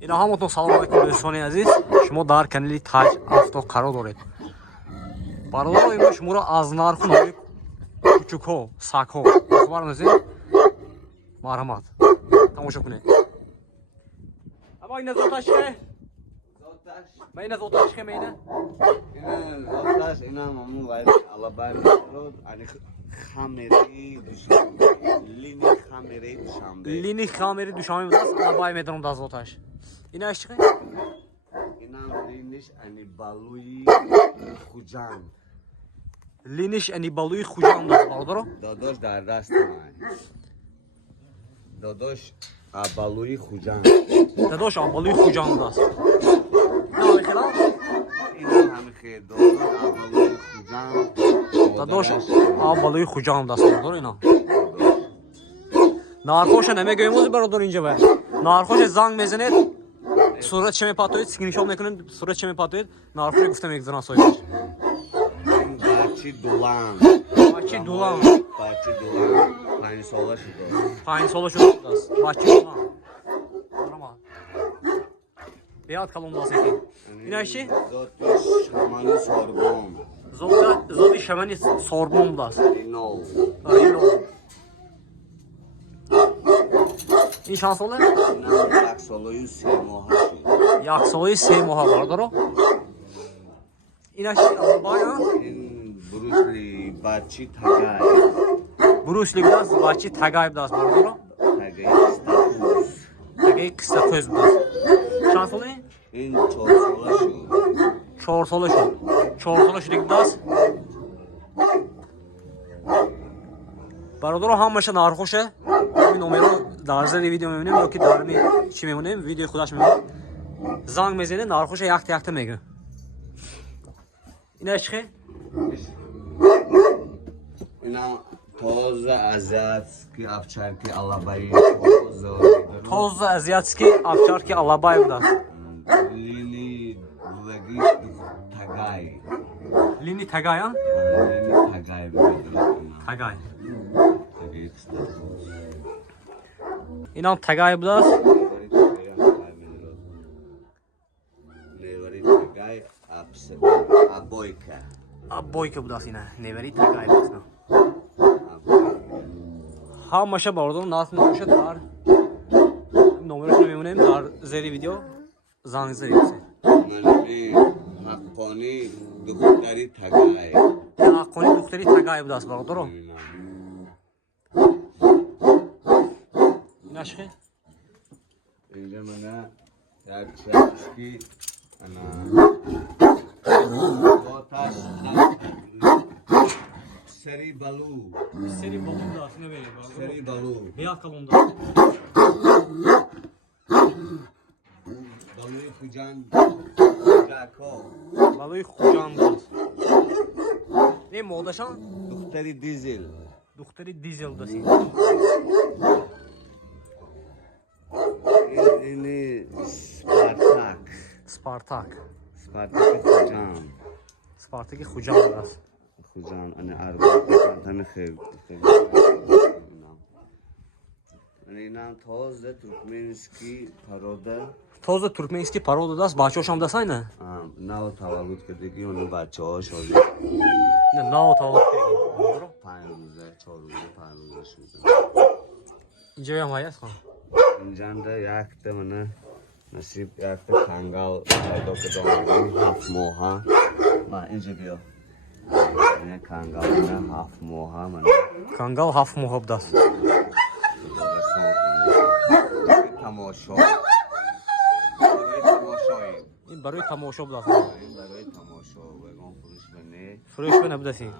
اینا همونطور سلام علیکم دوستان عزیز. شما در کانال تاج авто قرار دارید. برادر امروز شما را از نرخ‌های کوچک‌ها، سگ‌ها خبر می‌دیم. مرحمت. تماشا کنید. اما این زوتاش که من زوتاش که میینه. این زوتاش اینا ممنون وای الله باید رو ani خمیری لینی خمیری دوشنبه می‌داست. الله باید می‌دونم داز زوتاش. اینا چی؟ اینا لینیش ani balui خوجان. لینیش ani balui خوجان داست برادر. داداش در دست من. داداش balui خوجان. داداش balui خوجان داست. نه خیلی. اینا همه خیر داداش balui خوجان. داداش balui خوجان داست برادر اینا. نارخوش نمیگوییم برادر اینجا به. نارخوش زنگ میزنید. صورت چه میپاتوید اسکرین شات میکنید صورت چه میپاتوید نارخوش گفته میگذارن سایتش بچی دولان بچی دولان 5 ساله شده 5 ساله شده است بچی دولان نورمال بیاد کلام داستی اینا چی زوتش شمانی سوربوم زوتی شمانی سوربوم داست اینو این چند ساله؟ نه 1 ساله و 3 ماه شد 1 ساله 3 ماه برادر اینا چی بایا این بروسلی بچی تگای بروسلی داست بچی تگای داست برادر تگای استاتوس تگای استاتوس داست چند ساله؟ این 4 ساله شد 4 ساله شد 4 ساله شد داست برادر همش نارخوشه این نمره در زیر ویدیو میبینیم یا که در می چی میمونیم ویدیو خودش میمونه زنگ میزنه نارخوش یخت میگه اینا چیه اینا توز ازیاتسکی افچارکی آلابایی توز ازیاتسکی افچارکی آلابایی بود لینی لگی تگای لینی تگای ها لینی تگای تگای اینا تگای بود ابویکا بود اینا نوری تگای بود همشه برادر ناس نمیشه در نمرش میمونیم در زیر ویدیو زنگ زدید منی حقانی دختری تگای حقانی دختری تگای بود است برادر نشخه اینجا منه یک چسکی انا آتش سری بالو سری بالو داست نمیره سری بالو بیاد کلون داست بالوی خوجان بالوی خوجان داست این مودشان دختری دیزل دختری دیزل داست اینی سپارتاک سپارتاک خوجان سپارتاکی خوجان داست خوجان انا اربعه همه خیر اینا توز ترکمنسکی پارودا توز ترکمنسکی پارودا داست بچه‌هاش هم داست نه نو تولد کردگی اون بچه‌هاش شده نه نو تولد کردگی 5 روزه 4 روزه 5 روزه شده اینجا هم هست خان اینجا یک تا منه نصیب یک تا کنگال پیدا کردم 7 ماه ما اینجا بیا این کنگال منه 7 ماه منه کنگال 7 ماه داست تماشا این برای تماشا داست این برای تماشا بگم فروش بنه فروش بنه بدسی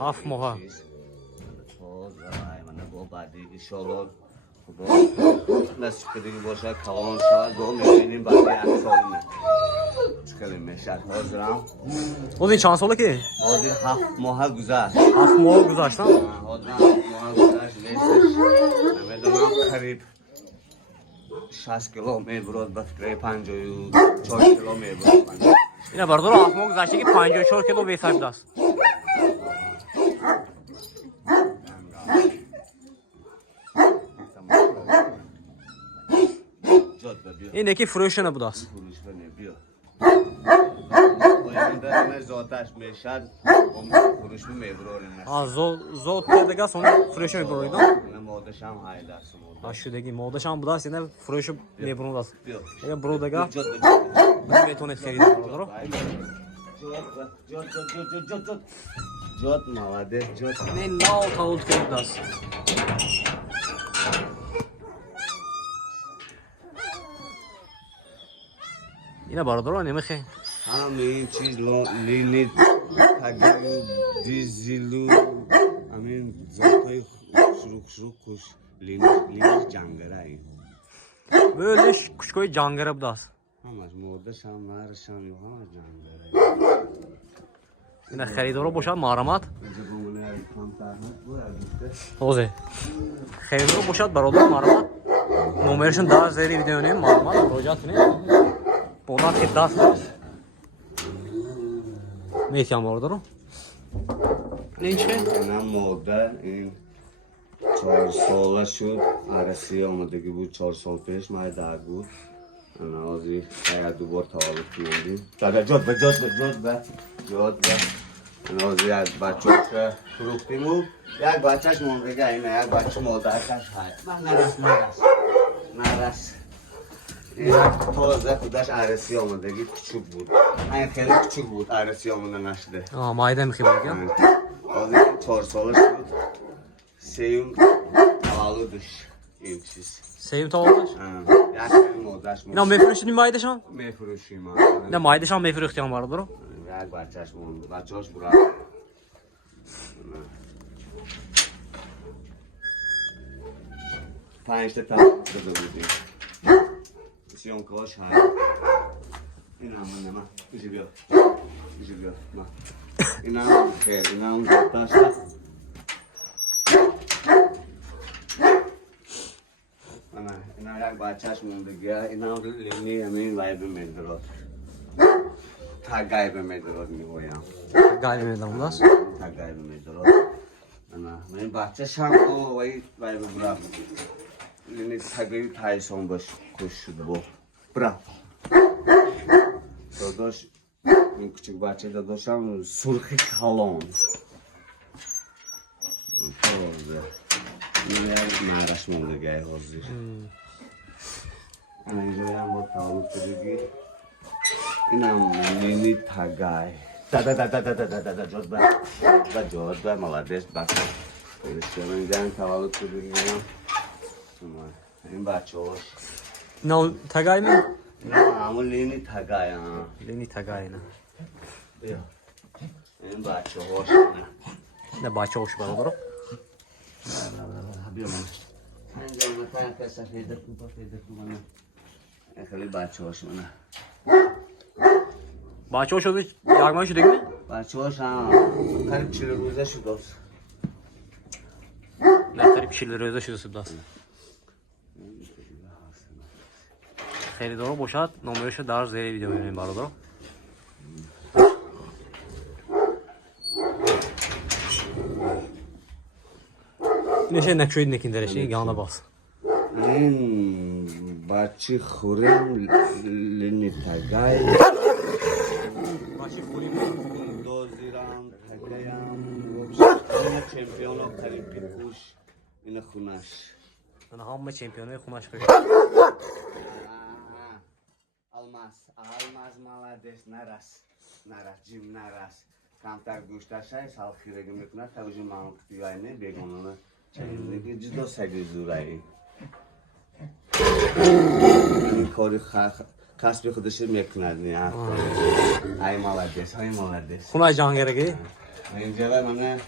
7 ماه تو زای منه با بعدی ان شاء الله خدا نصیب کنه باشه کلان شود دو میبینیم بعد یک سال نه خیلی میشه حاضرم این چند ساله که حاضر 7 ماه گذشت 7 ماه گذشت حاضر 7 ماه گذشت نمیدونم قریب 60 کیلو میبرد به فکر 54 کیلو میبرد اینا برادر 7 ماه گذشته که 54 کیلو بیساج داست اینه که فروشنه بوداست. فروش کنه بیا. باید در زاتش میشد فروش میبروریم. زود تدگاه sonra فروش میبرویدم. نه مادش هم های دست ماده. شدگی مادش هم بوداست اینه فروش میبرونداست. بیا. اگه برودگاه میتونید خرید برادر. جات مواده جات. نه ناو تاولد کرد دست. اینه برادر نمیخه. همین چیز لینی تگیو دیزیلو همین زاتای شروع کش لینی جنگره این. Böyle küçük cangara budası. همش مادش هم مرش هم یا همه جنگره. Yine xeridora boşalt mağaramat. اینجا بمونه کم تحمید بود از Oze. Xeridora boşalt barolda mağaramat. Numarasını daha zeri video öneyim mağaramat. Rojat ne? Bunlar iddiası var. Ne ihtiyam var orada? Ne içki? نه مادر این 4 ساله شد عرصی آمدگی بود 4 سال پیش مای در بود نازی باید دوبار تولد کردیم دادا جاد به نازی از بچه که فروختیم و یک بچهش مونده اینه یک بچه مادرش هست نرس این تازه خودش عرصی آمدگی کچوک بود این خیلی کچوک بود عرصی آمده نشده Maide mi xibir ya? Ağzı 4 salı şut. Seyum tavalıdır. İmsiz. Sevim tavallar. Yaşarım modaş mı? Ne mefruşun maide şam? Mefruşuyum ha. Ne maide şam mefruş ihtiyam vardır o? Yak bahçeş mı? Bahçeş bura. Pançta tam kızıldı. Siyon koş ha. İnanmam ne ma. Üzülüyor. Ma. İnanmam ki, inanmam taşta. Ana, inayak bahçeş mı? İnanmam lini yemeğin vay bir medrot. Tagay bir medrot mi o ya? Gayri meydan budas. Tagay bir medrot. Ana, benim bahçe şam o vay bir bırak. Lini tagay tay son baş koşudu bu. Bırak. Dadaş, این küçük bahçe dadaşam surxi kalon. Tozda. Yine mağaraş mı gel hazır. Anlayacağım bu tavuk dedi. İnam mini tagay. Da jod be malades bak. Öyle can tavuk dedi. Tamam. این بچه هاش Ne tagay mı? نه همون لینی تگای ها Leni tagay ne? بیا این بچه هاش Ne bahçe hoş barolda. بیا من اینجا مثلا کسا پیدا کنم خیلی بچه هاش منه Bahçe hoş oldu. Yağma şu değil mi? بچه هاش هم قریب 40 روزه شد است Ne garip şeyler özde şu subdas. Xeridora boşalt. Numarası daha zeri video öneyim barolda. Neşe nekşoyd nekindereşi yanına bas. این بچه خورم لینی تگای دوزیرم تگایم این چمپیون ها قریب پیکوش این خونش Yani hamma şampiyonu kumaş koyuyor. Almaz malades naras jim naras kamtar guştaşay sal xiregi mikna tavji manq diyayne begonunu çelinligi cido sagizurayı این کاری کسب خودش میکنه نه ای malades های malades Kunay Cangeregi. اینجا من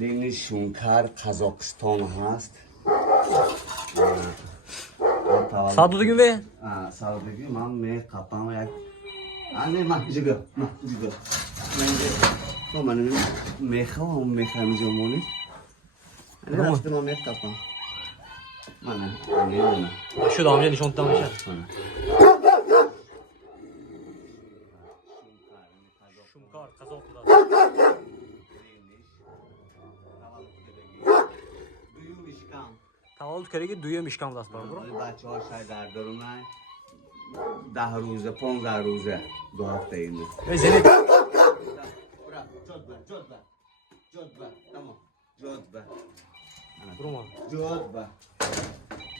دینی شونکار قزاقستان هست Sadudu gün ve سالگی من می کپام یک آنی من جیگو من میخوام جمونی نه راست من می کپام من şu da amca nişan tutan Şumkar Kazaklılar. Tavalt keregi duyuyor mişkam das barolda. بچه ها شاید در درونن 10 روزه 15 روزه 2 هفته اینه. زنی برا جد بر تمام جد بر durma. جد بر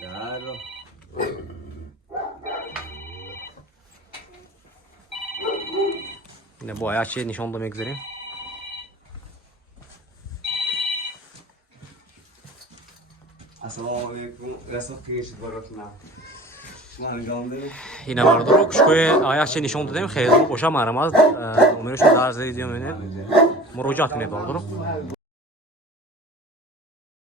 دارو Yine bu ayağı şey nişanlamak üzere. Assalomu alaykum. Rasul kiyishib boryapman. Shuni anjom bering. Yine vardır o kuşkoya ayağı şey nişanladım. Xeyli boşa maramaz. Onları şu ders ediyorum yani. Müracaat ne yapalım?